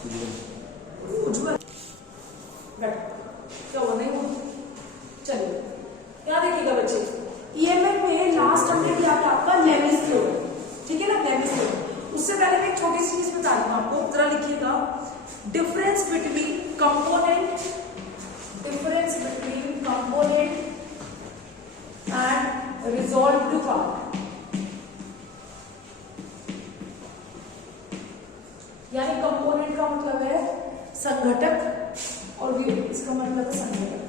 उज्ज्वल क्या हो नहीं हो। चलिए क्या देखिएगा बच्चे, ईएमएफ में लास्ट हमने किया था आपका लेविस थ्योरम, ठीक है ना, लेविस थ्योरम। उससे पहले मैं एक छोटी सी चीज बता दूं आपको, जरा लिखिएगा, difference between component and resolved part. यानी कंपोनेंट का मतलब है संघटक और इसका मतलब है संघटक,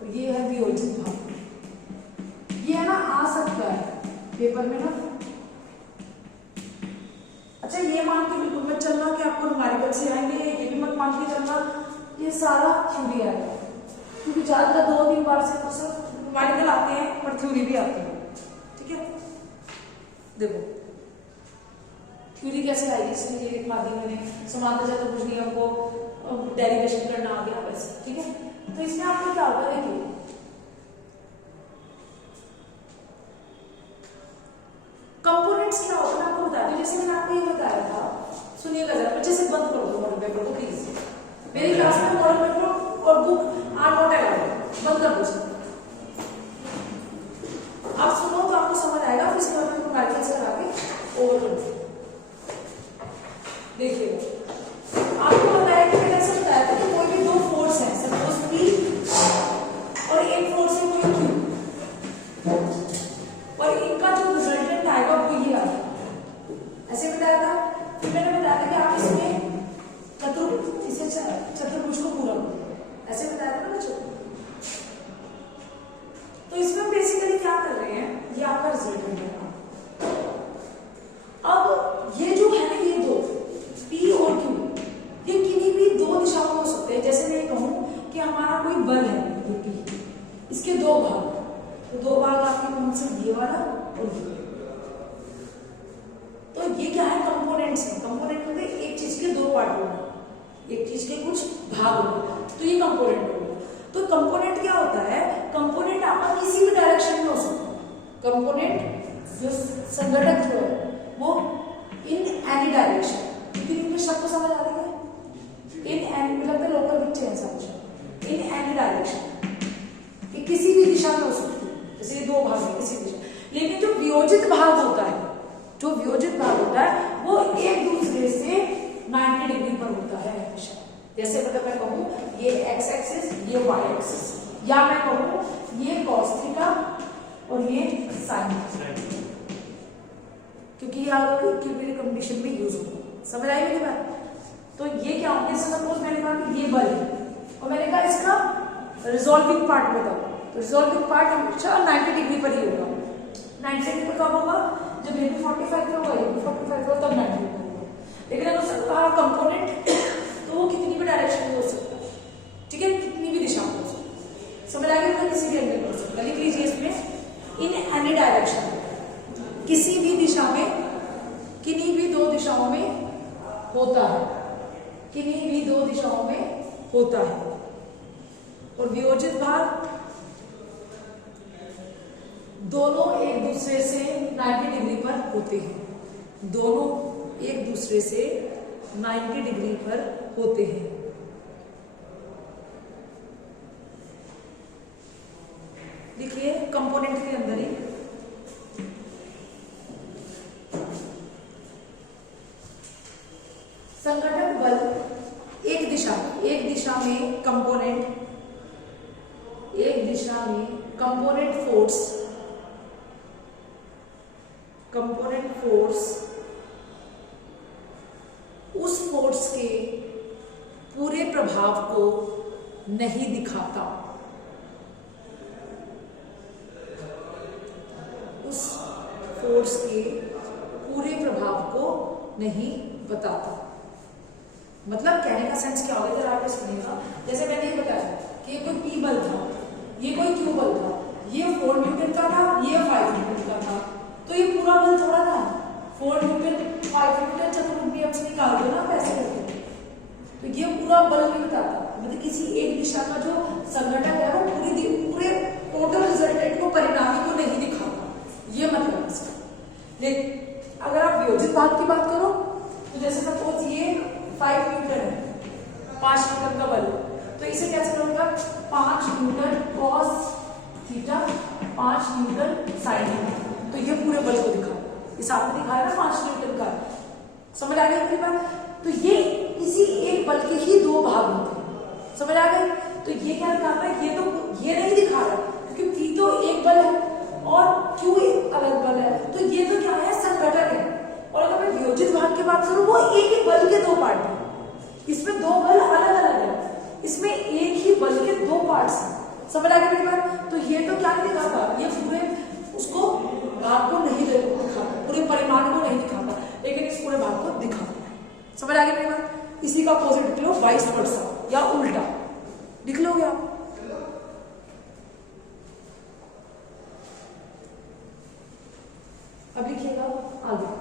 और ये है वियोजित भाग। ये है ना, आ सकता है पेपर में ना। अच्छा ये मान के बिल्कुल मत चलना कि आपको न्यूमेरिकल से आएंगे, ये भी मत मान के चलना ये सारा थ्योरी आएगा, क्योंकि ज्यादातर 2-3 बार से तो सिर्फ न्यूमेरिकल आते हैं पर थ्योरी भी आती है, ठीक है। देखो थ्योरी कैसे आएगी, इसमें ये लिखा दी मैंने, समानता चतुर्भुज नियम को डेरिवेशन करना आ गया वैसे, ठीक है। तो इसमें आपको क्या होगा, देखिए कंपोनेंट्स क्या होता है आपको बता दूं, जैसे मैंने आपको ये बताया था, सुनिएगा जरा, बच्चे से बंद कर दो मॉडल पेपर को प्लीज। मेरी क्लास में मॉडल पेपर और बुक आर नॉट अलाउड, बंद कर दो। आप सुनो तो आपको समझ आएगा, फिर इसके बाद में न्यूमेरिकल से करा के ओवर कर दो। देखिएगा आपको बताया कि मैंने ऐसा बताया था कि कोई भी 2 फोर्स है, सपोज P और एक फोर्स है कोई Q, और इनका जो रिजल्टेंट आएगा वो ये आएगा, ऐसे बताया था। फिर मैंने बताया था कि आप इसमें चतुर्भुज को पूरा करो, ऐसे बताया था ना बच्चों। तो इसमें बेसिकली क्या कर रहे हैं, ये आपका रिजल्टेंट है। अब ये जो है ना, ये 2 P और Q, ये किन्हीं भी 2 दिशाओं में हो सकते हैं। जैसे मैं कहूं कि हमारा कोई बल है ये P, इसके 2 भाग, तो 2 भाग आपके कौन से, ये वाला और ये। तो ये क्या है, कंपोनेंट्स है। कंपोनेंट मतलब एक चीज के 2 पार्ट होना, एक चीज के कुछ भाग होना, तो ये कंपोनेंट हो गया। तो कंपोनेंट क्या होता है, कंपोनेंट आपका किसी भी डायरेक्शन में हो सकता है। कंपोनेंट जो संघटक जो है वो इन एनी डायरेक्शन, क्योंकि शब्द समझ आ रही है, इन एनी मतलब लोकल पिक्चर है सब, इन एनी डायरेक्शन, किसी भी दिशा में हो सकती है। जैसे 2 भाग है किसी दिशा, लेकिन जो वियोजित भाग होता है, जो वियोजित भाग होता है वो एक दूसरे से 90 डिग्री पर होता है हमेशा। जैसे मतलब मैं कहूं ये x एक्सिस, ये y एक्सिस, या मैं कहूं ये cos थीटा और ये sin थीटा, क्योंकि ये कंडीशन में यूज होगा। समझ आई मेरी बात। तो ये क्या होंगे, सपोज मैंने कहा कि ये बल है और मैंने कहा इसका रिजॉल्विंग पार्ट बताओ, तो रिजॉल्विंग पार्ट हमेशा 90 डिग्री पर ही होगा। 90 डिग्री पर कब होगा, जब ये भी 45 पर होगा, ये भी 45 पर, तब 90 पर होगा। लेकिन अगर उसका कहा कंपोनेंट, तो वो कितनी भी डायरेक्शन में हो सकता है, ठीक है, कितनी भी दिशा में हो सकता है। समझ आ गया, किसी भी एंगल में हो सकता है। लिख लीजिए इसमें, इन एनी डायरेक्शन, किसी भी दिशा में, किन्हीं भी 2 दिशाओं में होता है, किन्हीं भी 2 दिशाओं में होता है। और वियोजित भाग दोनों एक दूसरे से 90 डिग्री पर होते हैं, दोनों एक दूसरे से 90 डिग्री पर होते हैं। देखिए कंपोनेंट के अंदर ही संघटक बल एक दिशा में कंपोनेंट फोर्स उस फोर्स के पूरे प्रभाव को नहीं दिखाता, उस फोर्स के पूरे प्रभाव को नहीं बताता। मतलब कहने का सेंस क्या होगा, जरा आप सुनिएगा। जैसे मैंने ये बताया कि ये कोई P बल था, ये कोई Q बल था, ये 4 न्यूटन का था, ये 5 न्यूटन का था, तो ये पूरा बल थोड़ा था 4 न्यूटन 5 न्यूटन, चतुर्भुज अब से निकाल दो ना पैसे करके, तो ये पूरा बल नहीं बताता। मतलब किसी एक दिशा का जो संघटक है वो पूरे टोटल रिजल्टेंट को, परिणामी को नहीं दिखाता, ये मतलब इसका। लेकिन अगर आप वियोजित भाग की बात करो तो जैसे सपोज ये 5 न्यूटन है, 5 न्यूटन का बल, तो इसे कैसे करूंगा, 5 Newton cos theta 5 Newton sine theta. तो ये पूरे बल को दिखा, इस आपने दिखाया ना 5 न्यूटन का, समझ आ गई मेरी बात। तो ये इसी एक बल के ही दो भाग होते हैं, समझ आ गई। तो ये क्या दिखाता है, ये तो ये नहीं दिखा रहा क्योंकि P तो एक बल है और Q एक अलग बल है, तो ये तो क्या है, संघटक है। और अगर मैं वियोजित भाग की बात करूं, वो एक ही बल के दो पार्ट है, इसमें दो बल अलग अलग है, इसमें एक ही बल के दो पार्ट्स हैं, समझ आ गई मेरी बात। तो ये तो क्या नहीं दिखाता, ये पूरे उसको भाग को नहीं दिखाता, पूरे परिमाण को नहीं दिखाता, लेकिन इस पूरे भाग को दिखाता है, समझ आ गई मेरी बात। इसी का अपोजिट लिख लो, वाइस वर्सा या उल्टा लिख लोगे आप। अब लिखिएगा आगे,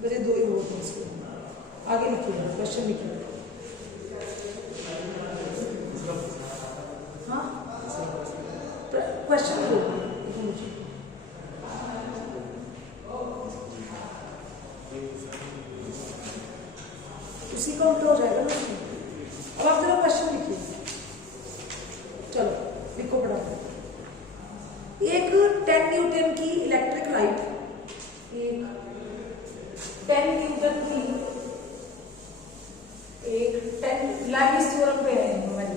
बजे 2 ही होते हैं इसको। आगे लिखिए, क्वेश्चन लिखिए। हाँ, क्वेश्चन दो उसी का उल्टा हो जाएगा ना। अब आप जरा क्वेश्चन लिखिए, चलो लिखो पढ़ा। एक 10 न्यूटन की इलेक्ट्रिक लाइट, एक 10 न्यूटन की एक 10 लाइब्स थ्योरम पे है हमारी।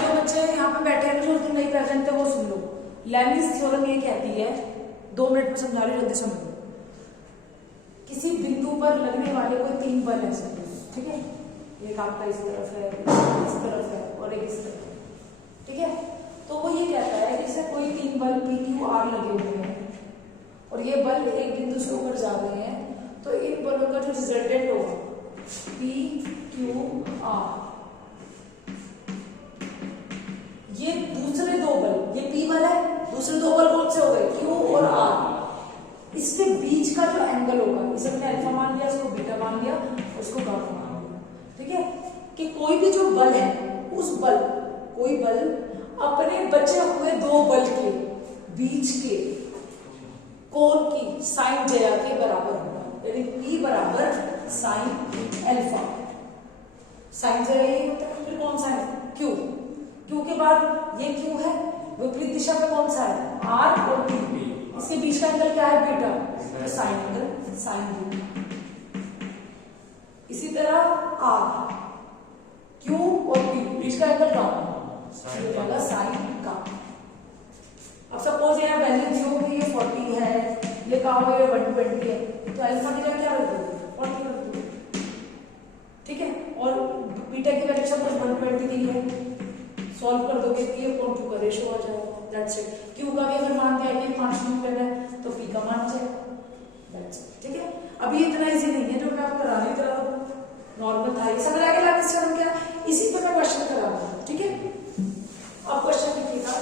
जो बच्चे यहाँ पे बैठे हैं जो तुम नहीं प्रेजेंट थे वो सुन लो। लैमिस थ्योरम ये कहती है, 2 मिनट में समझा रही, जल्दी समझ लो। किसी बिंदु पर लगने वाले कोई 3 बल है, ठीक है, एक आपका इस तरफ है, इस तरफ है और एक इस तरफ, ठीक है। तो वो ये कहता है कि जैसे कोई 3 बल P Q R लगे हुए हैं और ये बल एक बिंदु से होकर जा रहे हैं, तो इन बलों का जो रिजल्टेंट होगा P Q R, ये दूसरे दो बल, ये P बल है, दूसरे दो बल कौन से हो गए, Q और R, इसके बीच का जो एंगल होगा, इसे मैंने अल्फा मान दिया, इसको बीटा मान दिया, उसको गामा मान दिया, ठीक है। कि कोई भी जो बल है, उस बल, कोई बल अपने बचे हुए दो बल के बीच के कोण की साइन जया के बराबर होगा, यानी P बराबर साइन अल्फा। साइन जया ये होता है, फिर कौन सा है, Q, Q के बाद ये Q है, विपरीत दिशा में कौन सा है, R और P, इसके बीच का एंगल क्या है, बीटा, तो साइन एंगल साइन बीटा। इसी तरह R, Q और P, बीच का एंगल गामा, साइन का। अब सपोज यहाँ वैल्यू दी होगी, ये 40 है, ये कहा हुआ ये 120 है, तो अल्फा की जगह क्या रख दोगे, 40 रख दोगे, ठीक है। और बीटा की वैल्यू सपोज 120 दी है, सॉल्व कर दोगे, P अपॉन Q का रेशो आ जाएगा, दैट्स इट। Q का भी अगर मान दिया कि 5 न्यूटन है, तो P का मान जाएगा, दैट्स इट, ठीक है। अभी इतना इजी नहीं है जो मैं आपको करा रही हूँ, नॉर्मल था ये, समझ आ गया इससे हम क्या, इसी पर मैं क्वेश्चन करा रहा हूँ, ठीक है। अब क्वेश्चन लिखिएगा,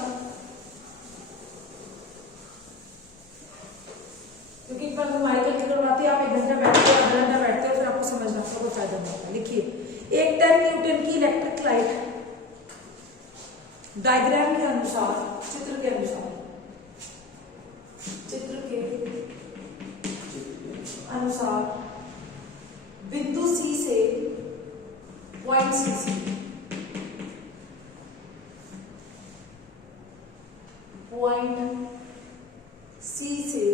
क्योंकि एक बार न्यूमेरिकल की करवाती है, आप 1 घंटा बैठते हो, आधा घंटा बैठते हो, फिर आपको समझना आपका कोई फायदा नहीं होता। लिखिए, एक 10 न्यूटन की इलेक्ट्रिक लाइट डायग्राम के अनुसार, चित्र के अनुसार, चित्र के अनुसार बिंदु C से पॉइंट C, पॉइंट C से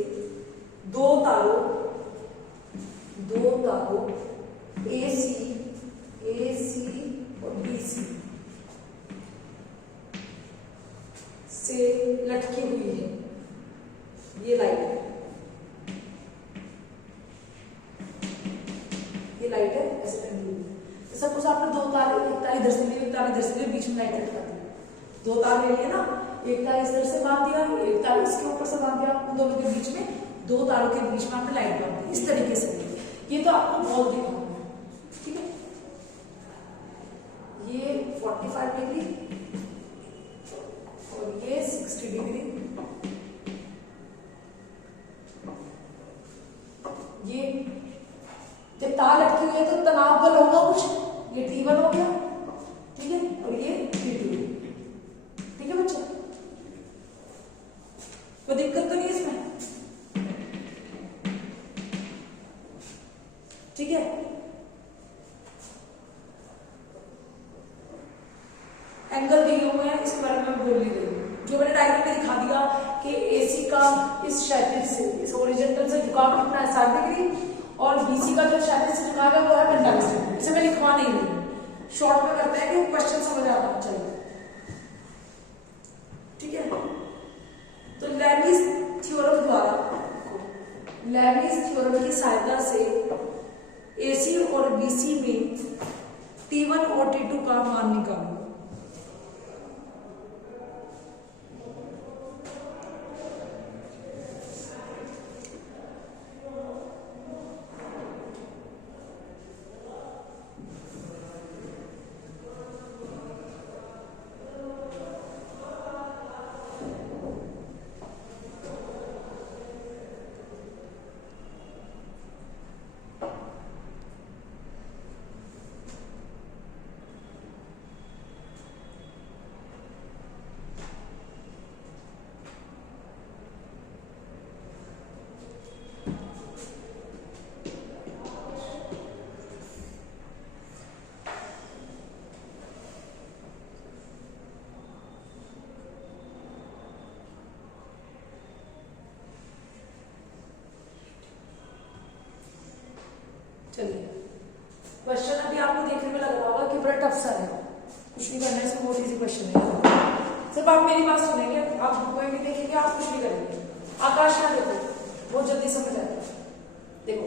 दो तारों AC और BC से लटकी हुई है ये लाइट, ये लाइट है ऐसे टंगी हुई है। तो सपोज आपने दो तार, एक तार इधर से ली, एक तार इधर से ली, बीच में लाइट लटका दी, दो तार ले लिए ना, एक तार इधर से बांध दिया, एक तार इसके ऊपर से बांध दिया, उन दोनों के बीच में, दो तारों के बीच में आपने लाइट बांध दी, इस तरीके से। ये तो आपको बॉल दिखाना है, ठीक है। 45 डिग्री और ये 60 डिग्री। ये जब तार लटकी हुई है तो तनाव बल होगा कुछ, ये T1 हो गया, ठीक है, और ये T2, ठीक है बच्चे, कोई दिक्कत तो नहीं है इसमें, ठीक है। एंगल दिए हुए हैं, इसके बारे में बोल नहीं रही, जो मैंने डायग्राम में दिखा दिया कि एसी का इस क्षैतिज से, इस ओरिजेंटल से झुकाव कितना है 60 डिग्री, और बीसी का जो क्षैतिज से झुकाव है वो है 45 डिग्री। इसे मैं लिखवा नहीं रही, शॉर्ट में करते हैं कि क्वेश्चन समझ आता चाहिए, ठीक है। तो लेबनिज थ्योरम द्वारा, लेबनिज थ्योरम की सहायता से एसी और बीसी में T1 और T2 का मान निकालो। चलिए, क्वेश्चन अभी आपको देखने में लग रहा होगा कि बड़ा टफ सा है, कुछ भी करना है, इसमें बहुत इजी क्वेश्चन है। सिर्फ आप मेरी बात सुनेंगे, आप कोई नहीं देखेंगे, आप कुछ भी करेंगे। आकाश ना देखो, बहुत जल्दी समझ आएगा। देखो,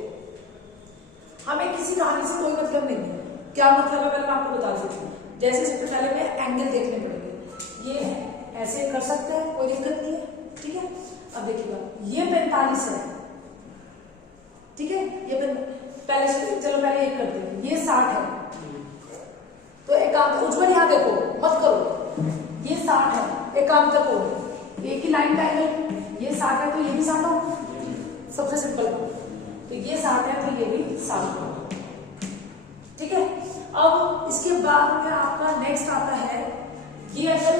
हमें किसी कहानी से कोई मतलब नहीं है, क्या मतलब है मैं आपको बता देती हूँ। जैसे सबसे पहले में एंगल देखने पड़ेंगे, ये ऐसे कर सकते हैं, कोई दिक्कत नहीं है, ठीक है। अब देखिएगा, ये 45 है, ठीक है, ये पहले से, चलो पहले एक करते हैं, ये 60 है, तो एक काम, उज्जवल यहाँ देखो मत करो, ये 60 है, एक काम करो, एक ही लाइन का एंगल, ये 60 है तो ये भी 60 हो, सबसे सिंपल, तो ये 60 है तो ये भी 60 हो, ठीक है। अब इसके बाद में आपका नेक्स्ट आता है, ये एंगल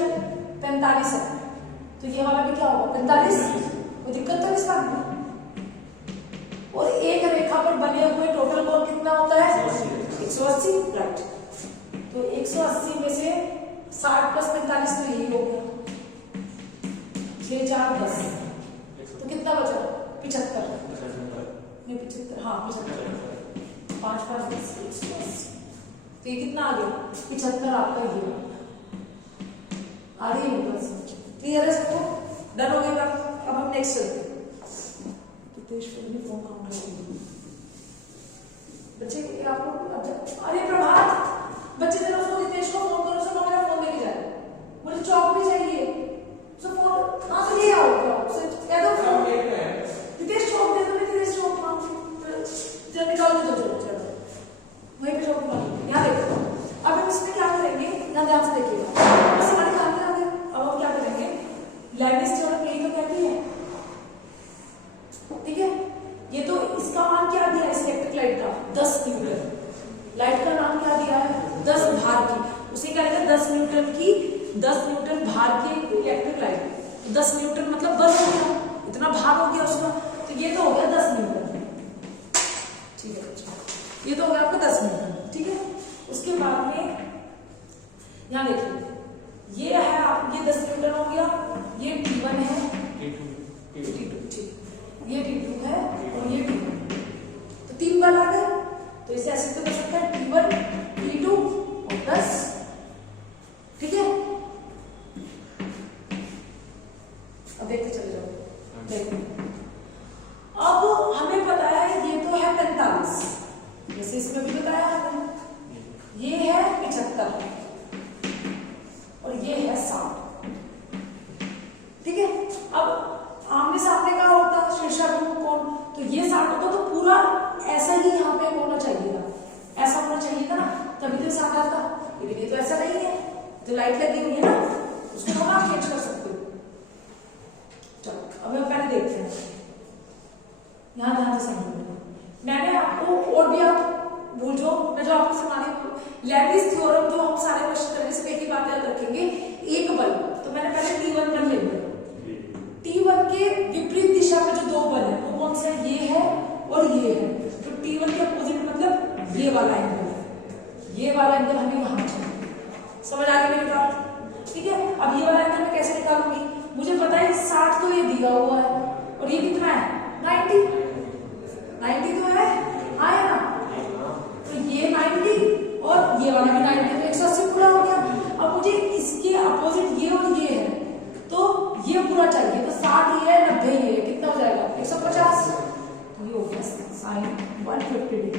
45 है, तो ये वाला भी क्या होगा 45, कोई दिक्कत तो इस बात में। और एक रेखा पर बने हुए टोटल कोण कितना होता है 180, राइट। तो 180 में से 60 + 45 तो यही हो गया, 6 4 10, तो कितना बचा 75, नहीं 75, हाँ 75, 5 5 10 180, तो ये कितना आ गया 75 आपका ये आ रही है बस। क्लियर है सबको, डन हो गया। अब हम नेक्स्ट चलते हैं। फोन काउंट बच्चे आपको, अरे प्रभात, बच्चे जरा उसको रितेश को फोन करो, उसको मेरा फोन लेके जाए, मुझे चौक भी चाहिए, उसको फोन कहाँ से ले आओ, कह दो फोन, रितेश चौक दे दो, रितेश चौक जल्दी निकाल दो, चलो वहीं पे चौक मांग। यहाँ देखो, अब हम इसमें क्या करेंगे, यहाँ ध्यान से देखिएगा, बस हमारे काम आ गए। अब हम क्या करेंगे, लेबनिज थ्योरम यही तो कहती है, ठीक है। ये तो इसका मान क्या दिया है इस इलेक्ट्रिक लाइट का 10 न्यूटन, लाइट का नाम क्या दिया है 10 भार की, उसे क्या कहते हैं 10 न्यूटन की, 10 न्यूटन भार की इलेक्ट्रिक लाइट, तो 10 न्यूटन मतलब बल हो गया, इतना भार हो गया उसका, तो ये तो हो गया 10 न्यूटन, ठीक है बच्चों, ये तो हो गया आपका 10 न्यूटन, ठीक है। उसके बाद में यहाँ देखिए, ये है आप, ये 10 न्यूटन हो गया, ये T1 है, T2, ठीक, ये T2 है और ये T1, तो 3 बल आ गए, तो इसे ऐसे तो कर सकते हैं T1 T2 और 10, ठीक है। अब देखते चले जाओ, देखो अब हमें पता है ये तो है 45, जैसे इसमें भी बताया है, ये है 75 और ये है 60, ठीक है। अब आमने सामने का होता है शीर्षाभिमुख कोण, तो ये 60 होता तो पूरा ऐसा ही यहाँ पे होना चाहिए था, ऐसा होना चाहिए था ना, तभी तो 60 आता, लेकिन ये तो ऐसा नहीं है, जो लाइट लगी हुई है ना उसको हम आप चेंज कर सकते हो। चलो अब हम पहले देखते हैं, यहाँ ध्यान से समझो। मैंने आपको और भी आप भूल जाओ, मैं जो आपको सुना रही हूँ लेविस थ्योरम, जो हम सारे क्वेश्चन करने से एक ही बात याद रखेंगे, एक बल, तो मैंने पहले T1 बल ले लिया। T1 के विपरीत दिशा में जो दो बल है वो कौन से, ये है और ये है। तो T1 के अपोजिट मतलब ये वाला एंगल है, ये वाला एंगल हमें यहाँ चाहिए। समझ आ गई मेरी बात? ठीक है। अब ये वाला एंगल मैं कैसे निकालूंगी, मुझे पता है 60 तो ये दिया हुआ है और ये कितना है 90 तो है, आया ना, तो ये 90 और ये वाला भी 90, तो 180 पूरा हो गया। अब मुझे इसके अपोजिट ये और ये है, तो ये पूरा चाहिए, तो 60 ये है 90 ये है, कितना हो जाएगा 150, तो ये हो गया साइन 150 डिग्री।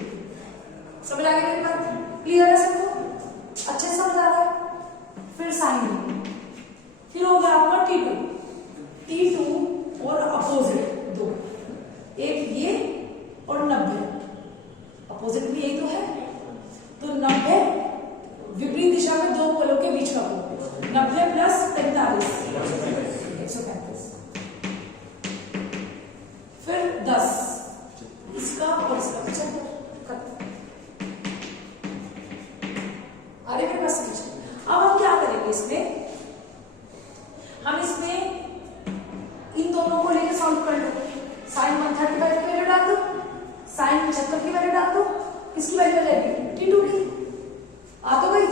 समझ आ गई मेरी बात? क्लियर है सबको? अच्छे से समझ आ रहा है? फिर साइन, फिर हो गया आपका T2 और अपोजिट दो, एक ये और 90, अपोजिट भी यही तो है, तो 90 विपरीत दिशा में दो पोलों के बीच का कोण, 90 प्लस 45 135, फिर 10 इसका और इसका, अरे मेरे पास समझ। अब हम क्या करेंगे इसमें, हम इसमें इन दोनों को लेकर सॉल्व कर लो। साइन 135 की वैल्यू डाल दो, साइन 75 की वैल्यू डाल दो, किसकी वैल्यू रहेगी T2 की, आ तो गई।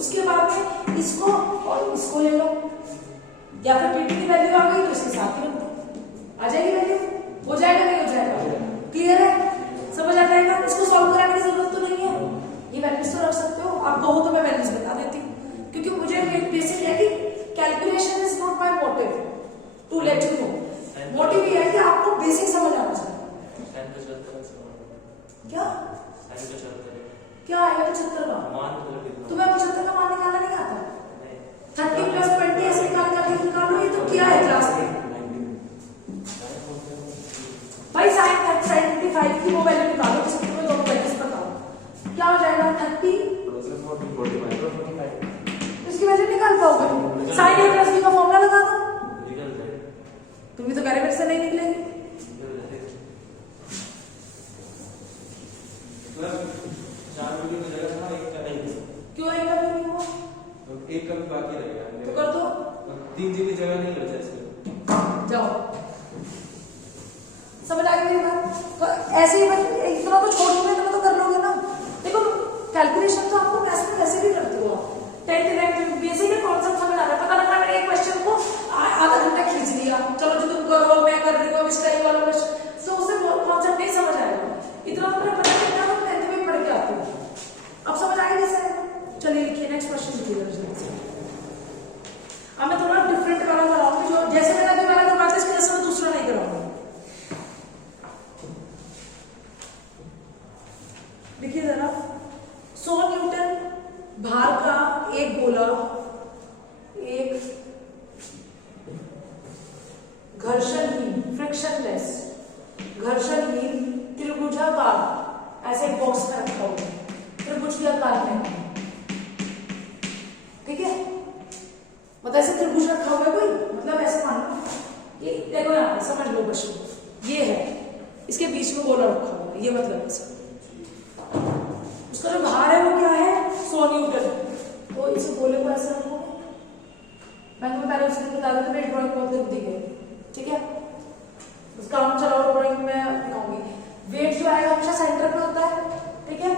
उसके बाद में इसको और इसको ले लो, या फिर T2 की वैल्यू आ गई तो इसके साथ ही रख दो, आ जाएगी वैल्यू, हो जाएगा नहीं हो जाएगा? क्लियर है? समझ आ जाएगा? इसको सॉल्व कराने की जरूरत तो नहीं है, ये वैल्यूज तो रख सकते हो, आप कहो तो मैं वैल्यूज बता देती हूँ, क्योंकि मुझे बेसिक है कि calculation is not my motive to let you know, motive ये है कि आपको बेसिक समझ आना चाहिए। क्या क्या आएगा 75 का? तुम्हें 75 का मान निकालना नहीं आता? 30 प्लस 20 ऐसे निकालो, ये तो क्या है क्लास में भाई, साइन 75 की वो वैल्यू निकालो जिसमें तुम्हें दोनों वैल्यूज बताओ, क्या हो जाएगा 30, इसकी वैल्यू निकाल पाओगे? साइन A प्लस B का फॉर्मूला लगा दो, तुम भी तो कह रहे मेरे से नहीं निकलेगी। क्यों एक का भी नहीं हुआ? एक का भी बाकी रहेगा, तो कर दो, 3 जी की जगह नहीं बचा इसमें, जाओ। समझ आ गई मेरी बात? तो ऐसे ही इतना तो छोड़ दूंगा, इतना तो कर लोगे ना। देखो कैलकुलेशन तो आपको वैसे भी करते हो, 10th रैंक बेसिक कॉन्सेप्ट समझ आ रहा है, पता लगा मैंने एक क्वेश्चन को आधा घंटा खींच लिया, चलो जो तुम करो मैं कर रही हूँ इसका ये वाला क्वेश्चन, तो उससे कॉन्सेप्ट नहीं समझ आएगा, इतना तो मुझे पता नहीं था, 10th में पढ़ के आती हूँ, अब समझ आ गई कैसे? चलिए लिखिए नेक्स्ट क्वेश्चन लिखिए। अब मैं थोड़ा डिफरेंट वाला कराऊंगी, जो जैसे मैंने अभी वाला करवाया इसके जैसे मैं दूसरा नहीं कराऊंगी। देखिए जरा, 100 न्यूटन भार का एक गोला एक घर्षणहीन फ्रिक्शनलेस घर्षणहीन त्रिभुजाकार ऐसे एक बॉक्स में रखा हुआ है, त्रिभुज के आकार में, ठीक है, मतलब ऐसे त्रिभुज रखा हुआ है कोई, मतलब ऐसे मान लो ये देखो यहाँ पे समझ लो बच्चों, ये है इसके बीच में गोला रखा हुआ है, ये मतलब ऐसा, उसका जो भार है वो क्या है 100 न्यूटन, तो इस गोले को ऐसे रखो, मैंने तुम्हें पहले उसने बता दिया, मेरी ड्राइंग बहुत गंदी है, ठीक है, उसका हम चलो ड्राइंग में दिखाऊंगी। वेट जो आएगा हमेशा सेंटर पे होता है, ठीक है,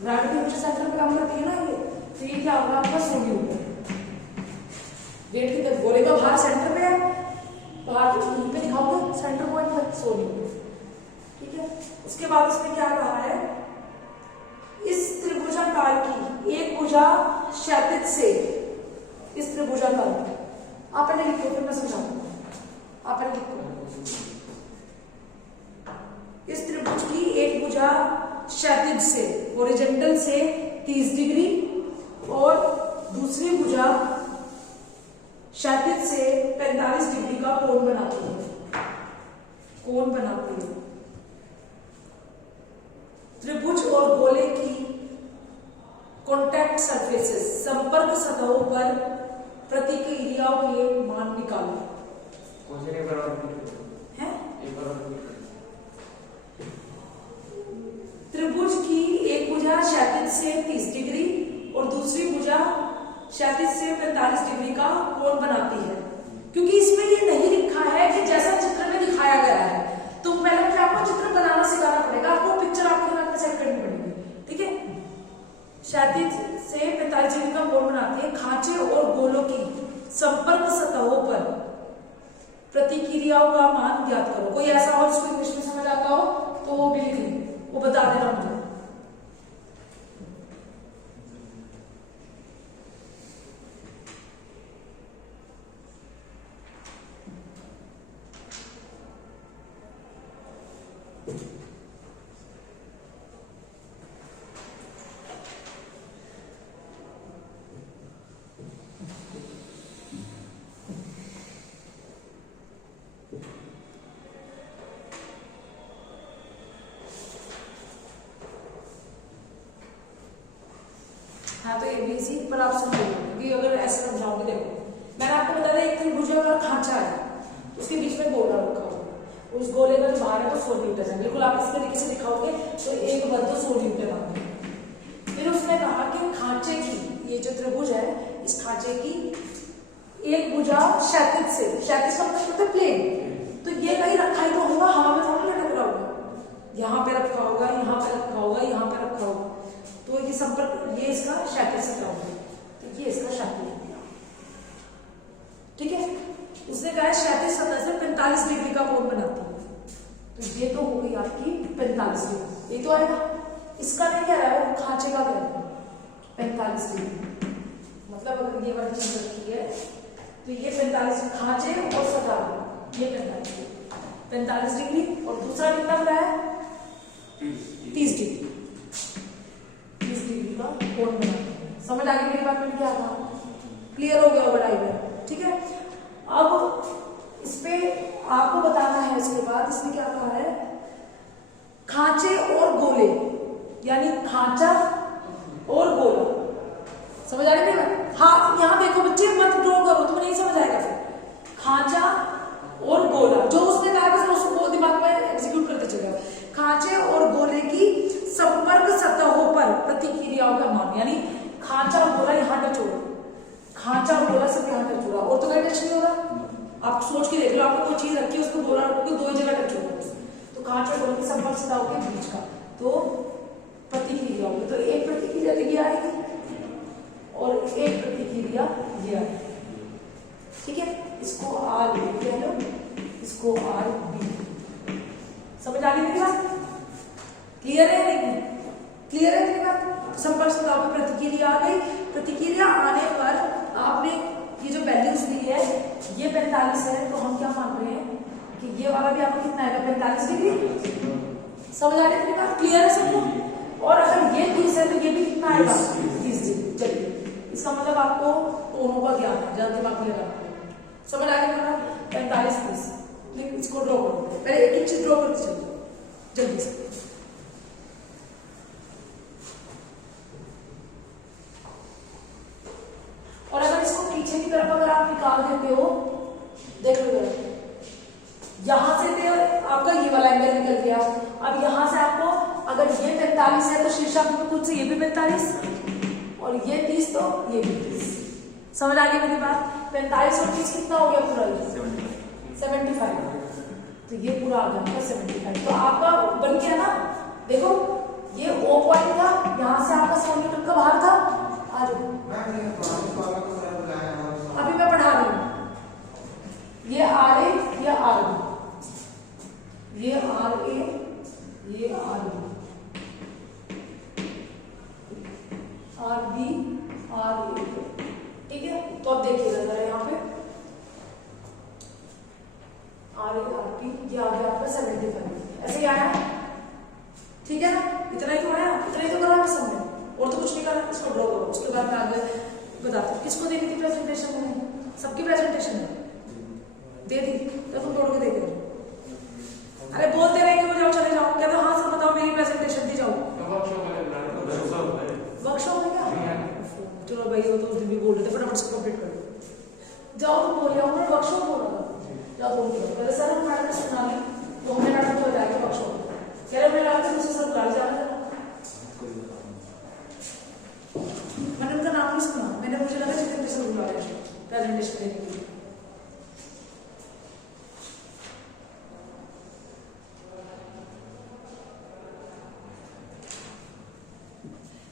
ग्रेविटी हमेशा सेंटर पे काम करती है ना ये, तो ये क्या होगा आपका 100 न्यूटन, वेट की गोले का भार सेंटर पे है, भार यहीं पे दिखाओगे सेंटर पॉइंट पर 100 न्यूटन, ठीक है। उसके बाद उसमें क्या रहा है, इस त्रिभुजाकार की एक भुजा क्षैतिज से, इस त्रिभुजाकार की, आप पहले लिखो फिर मैं समझाऊंगा, आप पहले लिखो, इस त्रिभुज की एक भुजा क्षैतिज से हॉरिजॉन्टल से 30 डिग्री और दूसरी भुजा क्षैतिज से 45 डिग्री का कोण बनाती है, कोण बनाती है। त्रिभुज और गोले की कांटेक्ट कॉन्टैक्ट सरफेसेस, संपर्क सतहों पर प्रतिक्रियाओं के मान निकालो। क्वेश्चन एक बार है एक बार त्रिभुज की एक भुजा क्षैतिज से 30 डिग्री और दूसरी भुजा क्षैतिज से 45 डिग्री का कोण बनाती है। क्योंकि इसमें ये नहीं लिखा है कि जैसा चित्र में दिखाया गया है, तो पहले फिर आपको चित्र बनाना सिखाना पड़ेगा, आपको पिक्चर आपके दिमाग में सेट करनी पड़ेगी। ठीक है, क्षैतिज से 45 डिग्री का कोण बनाती है। खांचे और गोलों की संपर्क सतहों पर प्रतिक्रियाओं का मान ज्ञात करो। कोई ऐसा और इसको इंग्लिश में समझ आता हो तो वो भी लिख लें, वो बता देना मुझे। हाँ, तो एबीसी पर आप समझ क्योंकि अगर ऐसे समझाओगे, देखो मैंने आपको बताया एक त्रिभुज का खांचा है, उसके बीच में गोला रखा हुआ, उस गोले का जो भार है तो 100 न्यूटन है। बिल्कुल आप इस तरीके से दिखाओगे तो एक वर्ग 100 न्यूटन आते हैं। फिर उसने कहा कि खांचे की, ये जो त्रिभुज है, इस खांचे की एक भुजा क्षैतिज से, क्षैतिज का मतलब होता है प्लेन, तो ये कहीं रखा ही तो होगा, हवा में थोड़ा लटक रहा होगा, यहाँ पे रखा होगा, यहाँ पे रखा होगा, यहाँ पे रखा होगा, तो ये संपर्क, ये इसका क्षैतिज सतह होगी, तो ये इसका क्षैतिज हो गया। ठीक है, उसने कहा क्षैतिज सतह से 45 डिग्री का कोण बनाती है, तो ये तो हो गई आपकी 45 डिग्री, ये तो आएगा। इसका नहीं कह रहा है, वो खांचे का कह रहा है 45 डिग्री, मतलब अगर ये वाली चीज रखी है तो ये 45 खांचे और सतह, ये 45 डिग्री, और दूसरा कितना बना है 30 डिग्री, 30 डिग्री का कोण बनाते हैं। समझ आ गई मेरी बात में क्या कहा? क्लियर हो गया होगा डायग्राम? ठीक है, अब इस पे आपको बताना है, इसके बाद इसने क्या कहा है, खांचे और गोले, यानी खांचा और गोला। समझ आ रही है? हाँ, यहाँ देखो बच्चे, मत ड्रॉ करो, तुम्हें नहीं समझ आएगा फिर। खांचा और गोला, जो उसने कहा बस उसको दिमाग में एग्जीक्यूट करते चले जाओ। खांचे और गोले की संपर्क सतहों पर प्रतिक्रियाओं का मान, यानी खांचा और गोला यहाँ टच हो रहा, खांचा और गोला सब यहाँ टच हो रहा, और तो कहीं टच नहीं हो रहा। आप सोच के देख लो, आपको कोई चीज रखी है, उसको गोला रखोगे, दो ही जगह टच हो रहा है, तो खांचा और गोले की संपर्क सतहों के बीच का, तो प्रतिक्रिया होगी, तो एक प्रतिक्रिया ये आएगी और एक प्रतिक्रिया ये आएगी। ठीक है, इसको आर बी कह लो, इसको आर बी। समझ आ गई मेरी बात? क्लियर है? नहीं क्लियर है मेरी बात? संपर्क सतह पर प्रतिक्रिया आ गई। प्रतिक्रिया आने पर आपने ये जो वैल्यूज ली है, ये 45 है, तो हम क्या मान रहे हैं कि ये वाला भी आपको कितना आएगा, 45 डिग्री। समझ आ रही है मेरी बात? क्लियर है सबको? और अगर ये 30 है तो ये भी कितना आएगा, 30 डिग्री। चलिए, इसका मतलब आपको कोणों का ज्ञान है, ज्यादा दिमाग में लगाना पड़ेगा। समझ आ गया? 45 30, लेकिन इसको ड्रॉ करो, पहले एक चीज ड्रॉ करते चलो जल्दी से। और अगर इसको पीछे की तरफ अगर आप निकाल देते हो, देख लो यहां से तो आपका ये वाला एंगल निकल गया। अब यहां से आपको अगर ये 45 है तो शीर्षक में खुद से ये भी 45 और ये 30 तो ये भी 30। समझ आ गई मेरी बात? 45 और 30 कितना हो गया पूरा? 75। तो ये पूरा आ गया 75। तो आपका बन गया ना, देखो ये O पॉइंट था, यहां से आपका 100 न्यूटन का भार था। आ जाओ, अभी मैं पढ़ा रही हूँ। ये RA, ये RB, ये RA, ये RB, RB, RA। ठीक है, तो अब देखिएगा जरा यहाँ पे RA, RB, ये आ गया आपका 75। ऐसे ही आया, ठीक है ना? इतना ही तो आया, इतना ही तो करा मैं सबने, और तो कुछ नहीं करा। इसको ड्रॉ करो, उसके बाद मैं आगे बताती हूँ। किसको देनी थी प्रेजेंटेशन में? सबकी प्रेजेंटेशन है, दे दी तो तुम तोड़ के दे दो। अरे बोलते रहेंगे वो, जाओ चले जाओ, कहते हाँ सर बताओ मेरी प्रेजेंटेशन दी, जाओ। वर्कशॉप है क्या? जाओ तुम बोल रहा हूँ वर्कशॉप बोल रहा था, जाओ तुम बोलो पहले सर हम मैडम सुना लें तो हमें मैडम को जाएगा वर्कशॉप कह रहे मैं लाते मुझे सब गाड़ी जाना था। मैंने उनका नाम नहीं सुना, मैंने मुझे लगा जितने से बुला रहे हैं प्रेजेंटेशन देने के लिए।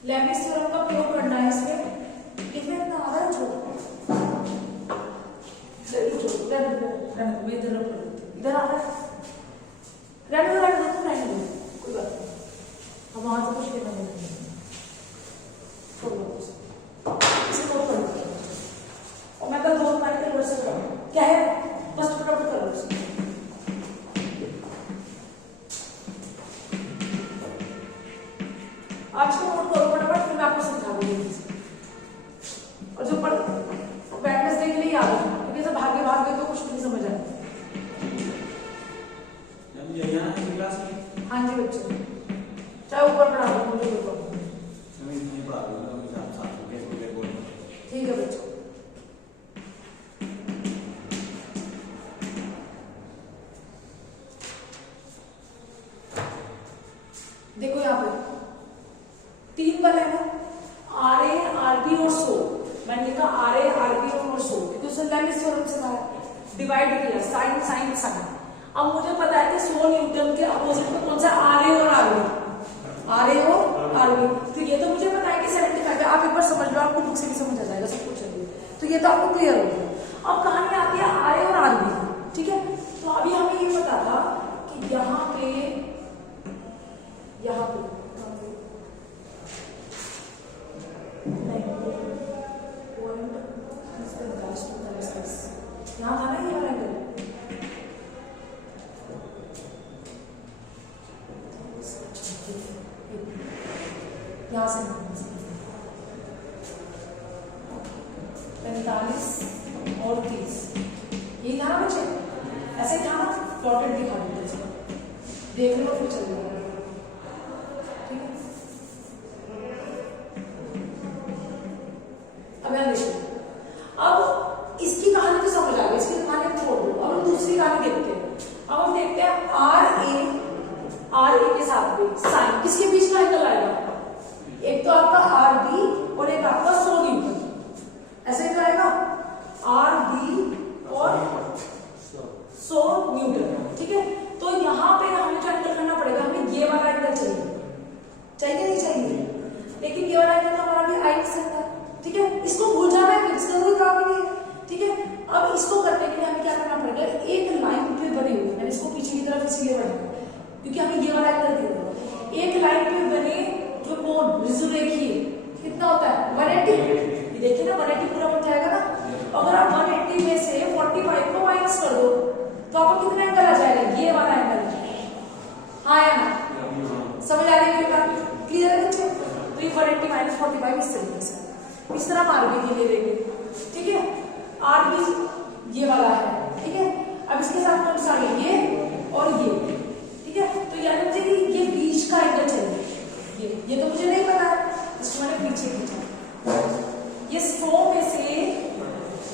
लेबनिज थ्योरम का प्रयोग करना है इसमें, इसमें इतना आ रहा है जो मैं इधर इधर आ रहा है रहने दो कोई बात नहीं, हम वहां से कुछ लेना नहीं इसे नोट कर लो और मैं कल 2 तारीख के वर्ड से कराऊंगा क्या है बस फटाफट कर लो उसे। आज को नोट करो फटाफट, फिर मैं आपको समझा दूंगी और जो वेडनेसडे के लिए याद रखना क्योंकि सब भागे भागे तो कुछ नहीं समझ आएगा। क्लास में हाँ जी बच्चे चाहे ऊपर पढ़ा दो मुझे कोई प्रॉब्लम नहीं, ठीक है बच्चों। देखो यहाँ पे 3 बल है ना, आर ए आर बी और सो, मैंने लिखा आर ए आर बी और सो क्योंकि उसने लेबनिज थ्योरम से कहा डिवाइड किया साइन साइन साइन। अब मुझे पता है कि 100 न्यूटन के अपोजिट में कौन सा आर ए और आर बी, आर ए और आर बी, तो ये तो मुझे पता है कि 75 है, आप एक बार समझ लो आपको बुक से भी समझ आ जाएगा सब कुछ, तो ये तो आपको क्लियर हो गया। अब कहानी आती है आर ए और आर बी, ठीक है। तो अभी हमें ये पता था कि यहाँ पे यहाँ था ना ये वाला एंगल, यहाँ से 45 और 30 यही था ना बच्चे, ऐसे ही था ना, प्लॉटेड दिखा देते इसको, देख लो फिर चल जाएगा, ठीक है। अब यहाँ देखिए, अब इसकी कहानी तो समझ आ गई, इसकी कहानी हम छोड़ दो, अब हम दूसरी कहानी देखते हैं। अब हम देखते हैं आर ए के साथ में साइन, किसके बीच का एंगल आएगा, एक तो आपका आर बी और एक आपका 100 न्यूटन, ऐसे ही आएगा आर बी और 100 न्यूटन, ठीक है। तो यहाँ पे हमें क्या एंगल करना पड़ेगा, हमें ये वाला एंगल चाहिए नहीं चाहिए, लेकिन ये वाला एंगल तो हमारा भी आ नहीं सकता, ठीक है। इसको भूल जाना है, इसका कोई काम नहीं है, ठीक है। अब इसको करने के लिए हमें क्या करना पड़ेगा, एक लाइन पे बनी हुई, मैंने इसको पीछे की तरफ इसलिए बढ़ाया क्योंकि हमें ये वाला एंगल दिया, एक लाइन पे बने जो कोण रेखीय कितना होता है 180, ये देखिए ना 180 पूरा बन जाएगा ना। अगर आप 180 में से 45 को माइनस कर दो तो आपको कितना एंगल आ जाएगा, ये वाला एंगल, हाँ है ना, समझ आ रही है मेरी बात, क्लियर है बच्चे। तो ये 180 माइनस 45 इस तरीके से, इस तरह हम आरबी के लिए लेंगे, ठीक है। आरबी ये वाला है, ठीक है। अब इसके साथ कौन सा है, ये और ये, ठीक है। तो यानी मुझे कि ये बीच का एंगल चाहिए, ये तो मुझे नहीं पता है, इसको मैंने पीछे खींचा, ये 100 में से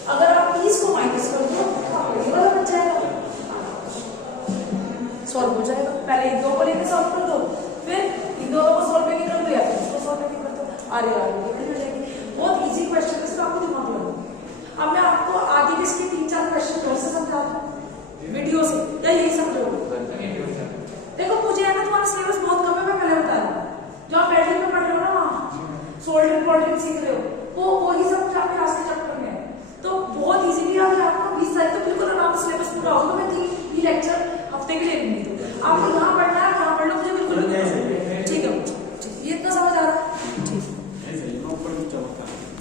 अगर आप 30 को माइनस कर दो तो ये वाला बच जाएगा, सॉल्व हो जाएगा। पहले इन दो को लेकर सॉल्व कर दो, फिर इन दोनों को सॉल्व करके कर दो या फिर इसको सॉल्व करके कर दो, आ जाएगी। बहुत इजी क्वेश्चन है, इसका आपको दिमाग लगाओ। अब मैं आपको आगे के इसके 3-4 क्वेश्चन और से समझा दूं वीडियो से, या यही समझोगे। देखो मुझे है ना तुम्हारा सिलेबस बहुत कम है, मैं पहले बता रहा हूँ, जो आप बैटरी में पढ़ रहे हो ना, वहाँ सोल्डरिंग पॉल्डरिंग सीख रहे हो, वो वही सब कुछ आपके लास्ट चैप्टर में है, तो बहुत इजीली आपको 20 तारीख तो बिल्कुल आराम से सिलेबस पूरा होगा। मैं 3 लेक्चर हफ्ते के लिए नहीं दूँ, आपको यहाँ पढ़ना है, यहाँ पढ़ लो, मुझे बिल्कुल